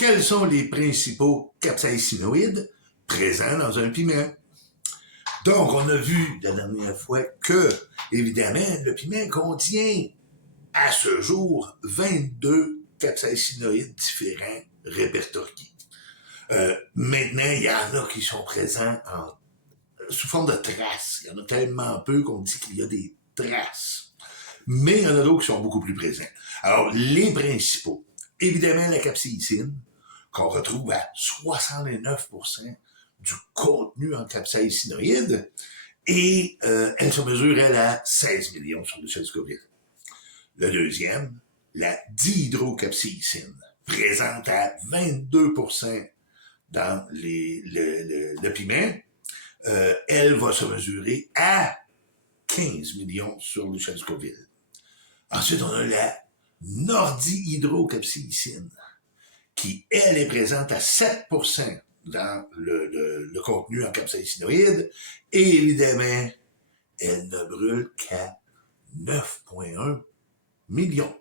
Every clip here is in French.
Quels sont les principaux capsaïcinoïdes présents dans un piment? Donc, on a vu la dernière fois que, évidemment, le piment contient, à ce jour, 22 capsaïcinoïdes différents répertoriés. Maintenant, il y en a qui sont présents sous forme de traces. Il y en a tellement peu qu'on dit qu'il y a des traces. Mais il y en a d'autres qui sont beaucoup plus présents. Alors, les principaux. Évidemment, la capsaïcine, qu'on retrouve à 69% du contenu en capsaïcinoïdes, et elle se mesure, elle, à 16 millions sur l'échelle Scoville. Le deuxième, la dihydrocapsaïcine, présente à 22% dans le piment, elle va se mesurer à 15 millions sur l'échelle Scoville. Ensuite, on a la nordihydrocapsaïcine, qui, elle, est présente à 7% dans le contenu en capsaïcinoïdes, et évidemment, elle ne brûle qu'à 9,1 millions.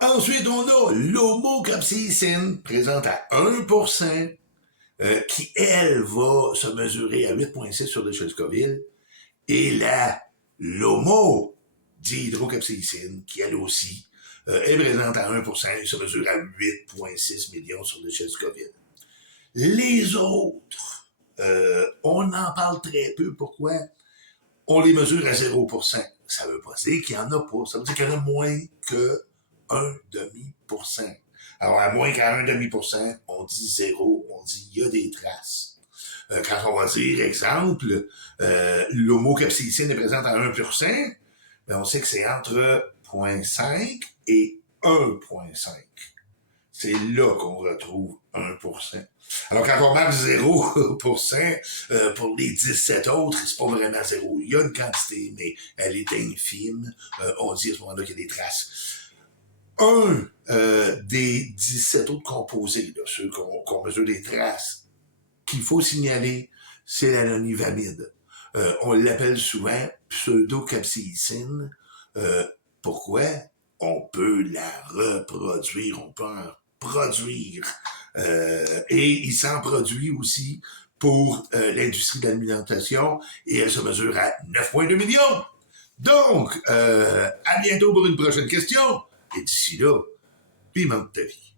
Ensuite, on a l'homocapsaïcine, présente à 1%, qui, elle, va se mesurer à 8,6 sur l'échelle Scoville, et la l'homodihydrocapsaïcine, qui, elle aussi, est présente à 1% et se mesure à 8,6 millions sur l'échelle Scoville. Les autres, on en parle très peu. Pourquoi? On les mesure à 0%. Ça veut pas dire qu'il y en a pas. Ça veut dire qu'il y en a moins que 1,5%. Alors, à moins qu'à 1,5%, on dit 0, on dit il y a des traces. Quand on va dire, exemple, l'homocapsaïcine est présente à 1%, mais on sait que c'est entre 0,5 et 1,5. C'est là qu'on retrouve 1%. Alors, quand on marque 0%, pour les 17 autres, c'est pas vraiment 0. Il y a une quantité, mais elle est infime. On dit à ce moment-là qu'il y a des traces. Un des 17 autres composés, là, ceux qu'on mesure les traces, qu'il faut signaler, c'est la nonivamide. On l'appelle souvent pseudocapsaïcine. Pourquoi? On peut la reproduire, on peut en produire. Et il s'en produit aussi pour l'industrie de l'alimentation, et elle se mesure à 9,2 millions. Donc, à bientôt pour une prochaine question. Et d'ici là, pimente ta vie.